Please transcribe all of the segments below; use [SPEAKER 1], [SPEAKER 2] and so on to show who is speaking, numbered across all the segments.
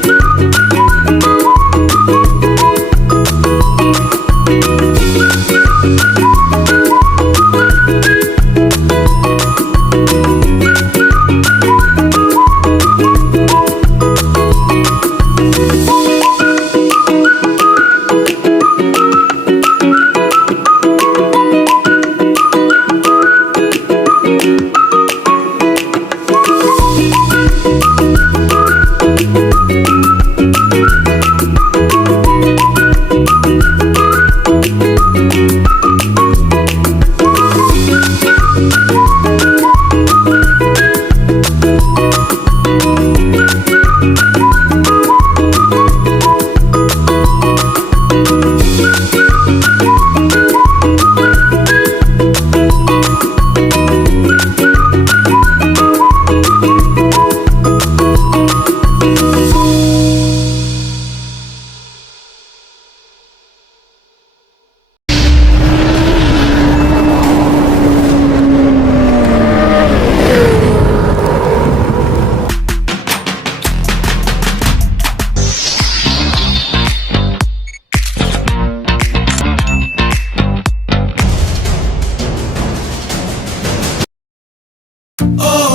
[SPEAKER 1] Thank you. Oh.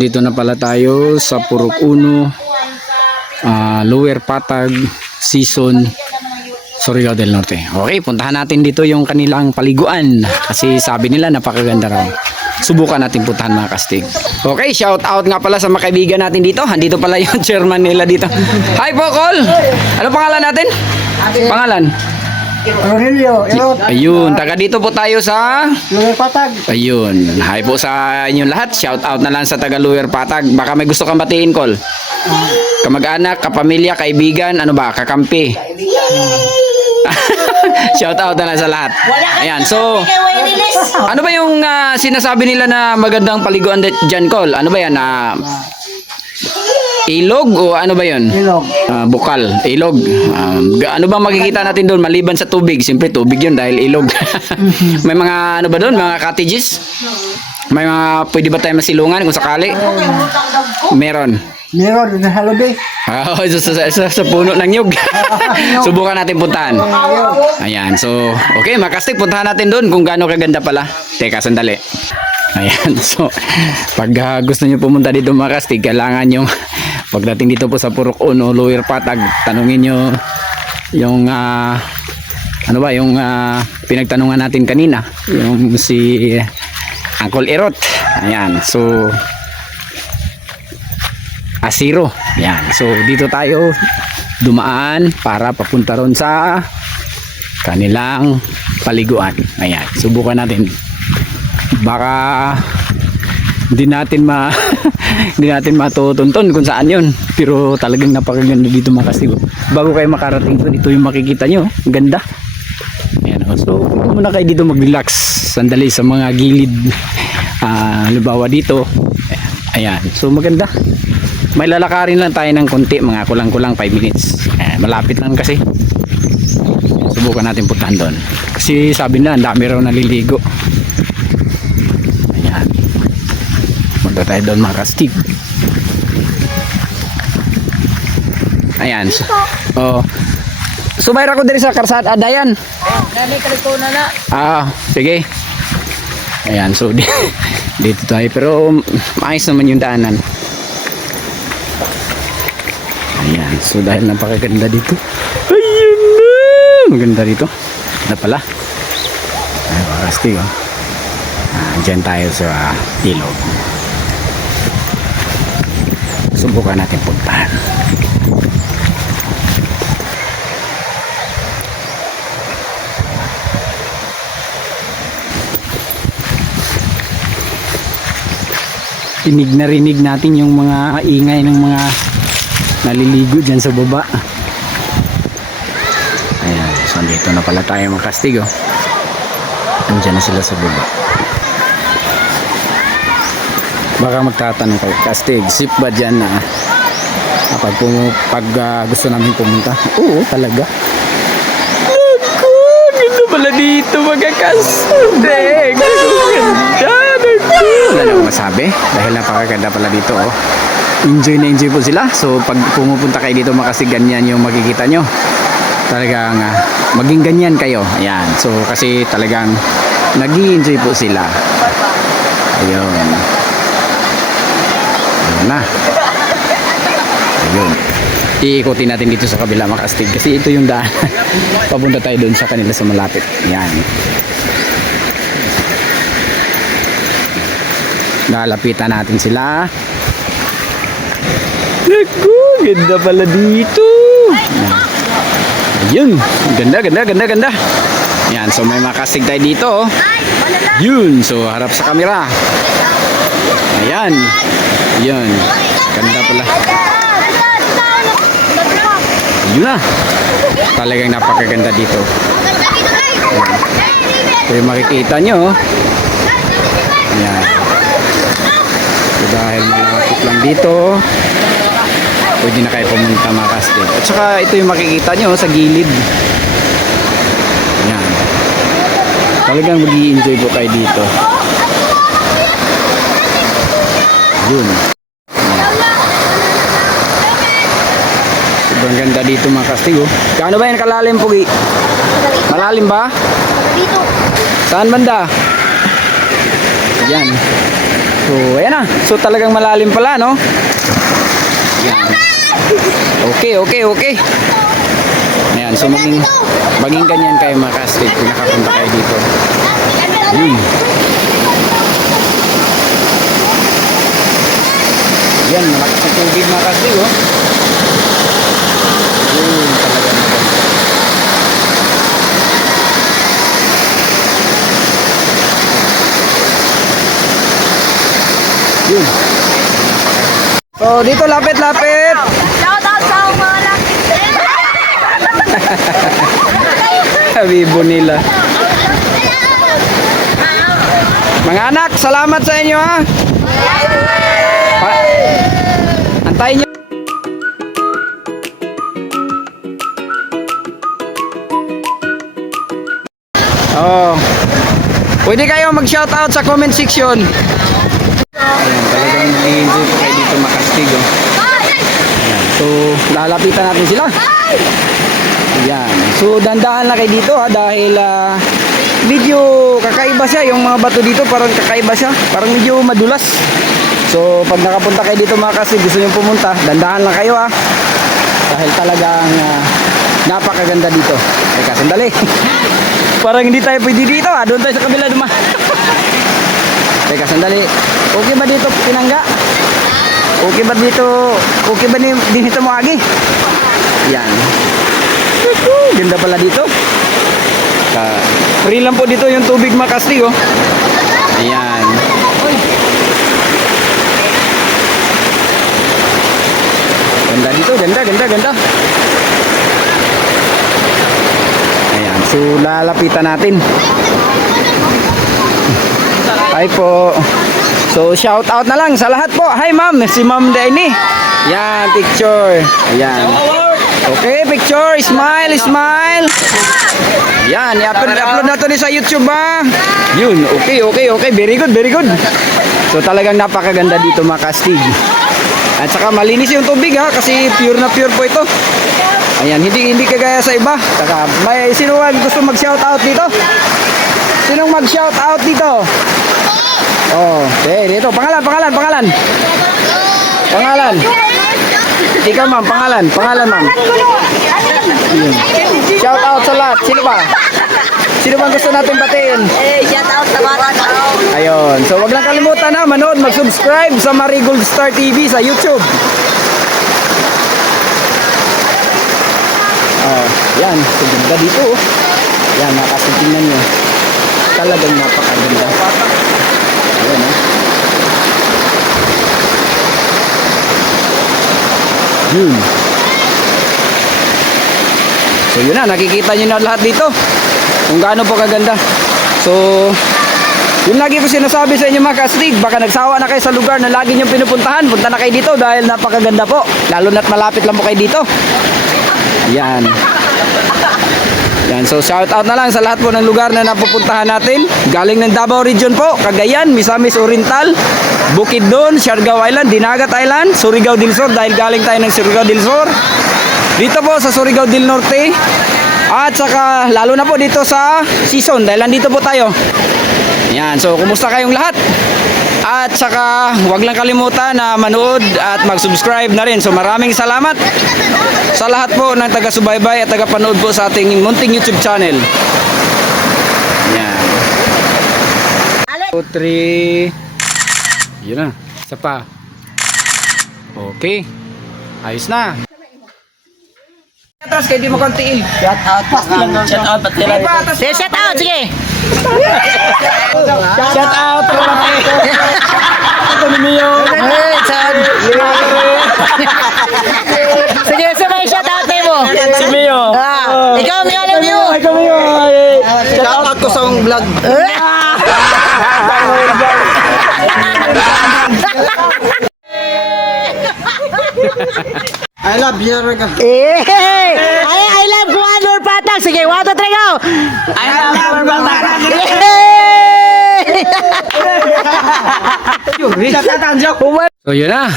[SPEAKER 1] Nandito na pala tayo sa Purok Uno, ah, Lower Patag, Season, Surigao del Norte. Okay, puntahan natin dito yung kanilang paliguan kasi sabi nila napakaganda raw. Subukan natin puntahan mga kastig. Okay, shout out nga pala sa mga kaibigan natin dito. Andito pala yung chairman nila dito. Hi po! Ano pangalan natin? Pangalan?
[SPEAKER 2] Aurelio, Erot,
[SPEAKER 1] Ayun, taga dito po tayo sa
[SPEAKER 2] Lugar Patag.
[SPEAKER 1] Ayun. Hi po sa inyong lahat. Shout out na lang sa taga Luwer Patag. Baka may gusto kang batiin, Col. Kamag-anak, kapamilya, kaibigan, ano ba, kakampi. Shout out na lang sa lahat. Ayan, so ano ba yung ah, sinasabi nila na magandang paliguan di- dyan, Col? Ano ba yan? Ah, ilog o ano ba yun?
[SPEAKER 2] Ilog.
[SPEAKER 1] Ah, bukal, ilog. Um, ano bang makikita natin doon maliban sa tubig? Siyempre tubig 'yun dahil ilog. May mga ano ba doon? Mga cottages? May mga pwede ba tayo masilungan kung sakali? Meron.
[SPEAKER 2] Meron na halubi.
[SPEAKER 1] Ah, sa, sa, sa, sa puno ng nyug. Subukan natin puntahan. Ayan, so, okay, makastik, puntahan natin doon kung gaano kaganda pala. Teka, sandali. Ayan, so, pag ah, gusto nyo pumunta dito makastig, kailangan yung, pagdating dito po sa Purok Uno, Lower Patag, tanungin nyo yung, ah, ano ba, yung ah, pinagtanungan natin kanina, yung si Uncle Erot. Ayan, so, Asiro. Yan. So dito tayo dumaan para papunta ron sa kanilang paliguan. Ayan. Subukan natin. Baka hindi natin ma hindi natin matutunton kung saan yun. Pero talagang napakaganda dito mga kasigo. Bago kayo makarating doon, ito yung makikita nyo. Ganda. Ayan. oh. So, muna kayo dito mag-relax. Sandali sa mga gilid. Ah, halimbawa dito. Ayan. So, maganda. May lalakarin lang tayo ng konti. Mga kulang-kulang 5 minutes. Ayan, malapit lang kasi. Subukan natin puntahan doon. Kasi sabi na, ang dami raw naliligo. Ayan. Punta tayo doon mga kastig. Ayan. So, oh. Sumayra ko din sa karsada. Dayan.
[SPEAKER 3] Nani kaliko na na.
[SPEAKER 1] Ah, sige. Ayan, so di, dito tayo. Pero maayos naman yung daanan. Ayan, so dahil napakaganda dito. Ayun na! Maganda dito. Na pala. Ay, makastig oh. Ah, dyan tayo sa ilog. Subukan natin puntahan. Tinig na rinig natin yung mga ingay ng mga naliligo dyan sa baba. Ayan, so dito na pala tayo mga kastig oh. Nandiyan na sila sa baba. Baka magtatanong kayo, kastig, sip ba dyan na kapag pumu- pag ah, gusto namin pumunta? Oo, talaga. Naku, ganda pala dito mga kastig. Ganda. Wala na masabi dahil napakaganda pala dito oh. Enjoy na enjoy po sila. So pag pumupunta kayo dito makasig ganyan yung makikita nyo. Talagang ah, maging ganyan kayo. Ayan. So kasi talagang nag enjoy po sila. Ayun. Na. Ayun. Iikutin natin dito sa kabila makastig kasi ito yung daan. Papunta tayo doon sa kanila sa malapit. Ayan. Lalapitan natin sila. Naku, ganda pala dito. Ayun, ganda, ganda, ganda, ganda. Yan, so may makasig tayo dito. oh. Yun, so harap sa kamera. Ayan. Yun. Ganda pala. Yun na. Talagang napakaganda dito. So yung makikita nyo. Ayan. So, dahil malapit lang dito, pwede na kayo pumunta mga kastig. At saka ito yung makikita nyo sa gilid. Yan. Talagang mag enjoy po kayo dito. Yun. Sobrang ganda dito mga kastig. Oh. Kano ba yan kalalim po? Malalim ba?
[SPEAKER 3] Dito.
[SPEAKER 1] Saan banda? Yan. So, ayan na. So, talagang malalim pala, no? Yan. Okay, okay, okay. Ayan, so maging, maging ganyan kayo mga kastig kung nakapunta kayo dito. Yun. Yan, malakas na tubig mga kastig, oh. Yun. Yun. So, dito lapit-lapit.
[SPEAKER 3] Shout out sa mga laki.
[SPEAKER 1] Kabibo nila. Mga anak, salamat sa inyo ha. Pa- Antayin nyo. Oh. Pwede kayo mag-shoutout sa comment section. Ayan, talagang nag-enjoy po kayo dito makastig. Oh. Ayan, so, lalapitan natin sila. Ayan. So, dandahan lang kayo dito ha dahil ah, medyo kakaiba siya. Yung mga bato dito parang kakaiba siya. Parang medyo madulas. So, pag nakapunta kayo dito mga kasi gusto nyo pumunta, dandahan lang kayo ha. Dahil talagang ah, napakaganda dito. Teka, sandali. parang hindi tayo pwede dito ha. Doon tayo sa kabila duma. Teka, sandali. Okay ba dito, Pinangga? Okay ba dito? Okay ba ni, din ito mo agi? Yan. Ganda pala dito. Ah, free lang po dito yung tubig makasti oh. Ayan. Ganda dito, ganda, ganda, ganda. Ayan, so lalapitan natin. Hi po. So shout out na lang sa lahat po. Hi ma'am, si Ma'am Daini. Yan, picture. Ayan. Okay, picture. Smile, smile. Yan, i-upload, upload na to din sa YouTube ba? Yun, okay, okay, okay. Very good, very good. So talagang napakaganda dito mga kastig. At saka malinis yung tubig ha, kasi pure na pure po ito. Ayan, hindi hindi kagaya sa iba. Saka may sino ang gusto mag-shout out dito? Sinong mag-shout out dito? Oh, okay, dito. Pangalan, pangalan, pangalan. Pangalan. Ikaw ma'am, pangalan, pangalan ma'am. Shout out sa lahat. Sino ba? Sino bang gusto natin batiin?
[SPEAKER 3] Eh, shout out sa bata.
[SPEAKER 1] Ayun. So, wag lang kalimutan na manood, mag-subscribe sa Marigold Star TV sa YouTube. Oh, yan. So, ganda dito. oh. Yan, nakasitingnan nyo. Talagang napakaganda. Ayan, oh. Yun. So yun na, nakikita nyo na lahat dito. Kung gaano po kaganda. So, yun lagi ko sinasabi sa inyo mga kastig, baka nagsawa na kayo sa lugar na lagi nyo pinupuntahan, punta na kayo dito dahil napakaganda po. Lalo na't malapit lang po kayo dito. Yan. Yan, so shout out na lang sa lahat po ng lugar na napupuntahan natin. Galing ng Davao Region po, Cagayan, Misamis Oriental, Bukidnon, Siargao Island, Dinagat Island, Surigao del Sur dahil galing tayo ng Surigao del Sur. Dito po sa Surigao del Norte. At saka lalo na po dito sa season dahil nandito po tayo. Yan, so kumusta kayong lahat? At saka huwag lang kalimutan na manood at mag-subscribe na rin. So maraming salamat sa lahat po ng taga-subaybay at taga-panood po sa ating munting YouTube channel. Yan. 2, 3. Yun na. Isa pa. Okay. Ayos na. Atras kayo di mo kontiin.
[SPEAKER 3] Shout out Shout out pati lang. Sige, shout out, sige.
[SPEAKER 1] Shout out Ito ni Mio.
[SPEAKER 3] Eh, saan? Sige, saan may shout out mo?
[SPEAKER 1] Si Mio.
[SPEAKER 3] Ah, ikaw, may alam niyo.
[SPEAKER 1] Ikaw Mio.
[SPEAKER 2] Shout out ko sa mong vlog. I love you, Rega.
[SPEAKER 3] Eh, I, I love Juan Lord Patag. Sige, one, two, three, go.
[SPEAKER 1] I love So yun na.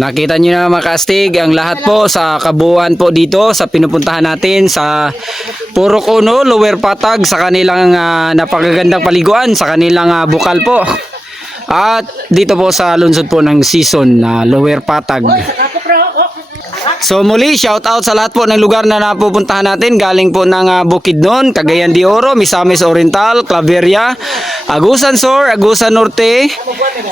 [SPEAKER 1] Nakita nyo na mga kastig ang lahat po sa kabuuan po dito sa pinupuntahan natin sa Purok Uno, Lower Patag sa kanilang ah, napakagandang paliguan, sa kanilang ah, bukal po. At dito po sa lungsod po ng season na Lower Patag. So muli, shout out sa lahat po ng lugar na napupuntahan natin. Galing po ng uh, Bukidnon, Cagayan de Oro, Misamis Oriental, Claveria, Agusan Sur, Agusan Norte,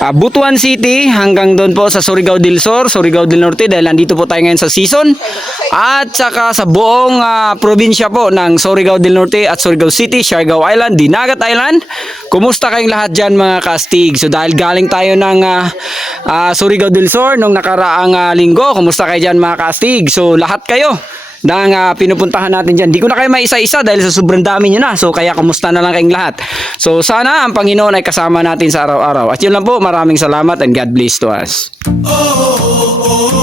[SPEAKER 1] uh, Butuan City, hanggang doon po sa Surigao del Sur, Surigao del Norte dahil nandito po tayo ngayon sa season. At saka sa buong ah, probinsya po ng Surigao del Norte at Surigao City, Siargao Island, Dinagat Island. Kumusta kayong lahat dyan mga kastig? So dahil galing tayo ng ah, ah, Surigao del Sur nung nakaraang ah, linggo, kumusta kayo dyan mga kastig? So lahat kayo ng ah, pinupuntahan natin dyan. Di ko na kayo maisa-isa dahil sa sobrang dami nyo na. So kaya kumusta na lang kayong lahat. So sana ang Panginoon ay kasama natin sa araw-araw. At yun lang po, maraming salamat and God bless to us. Y-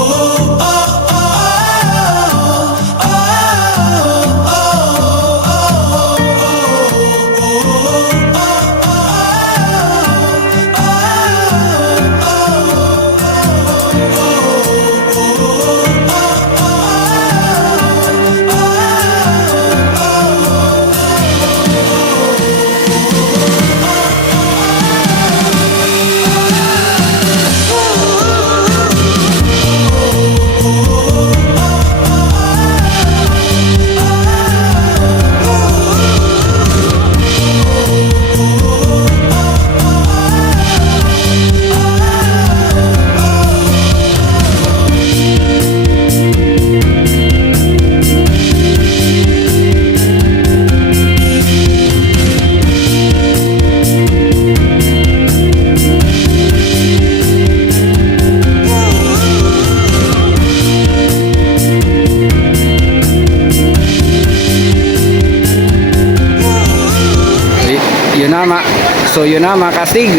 [SPEAKER 1] so yun na mga kastig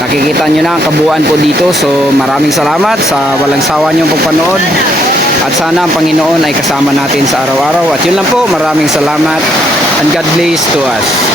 [SPEAKER 1] nakikita nyo na ang kabuuan po dito. So maraming salamat sa walang sawa nyong pagpanood. At sana ang Panginoon ay kasama natin sa araw-araw. At yun lang po maraming salamat. And God bless to us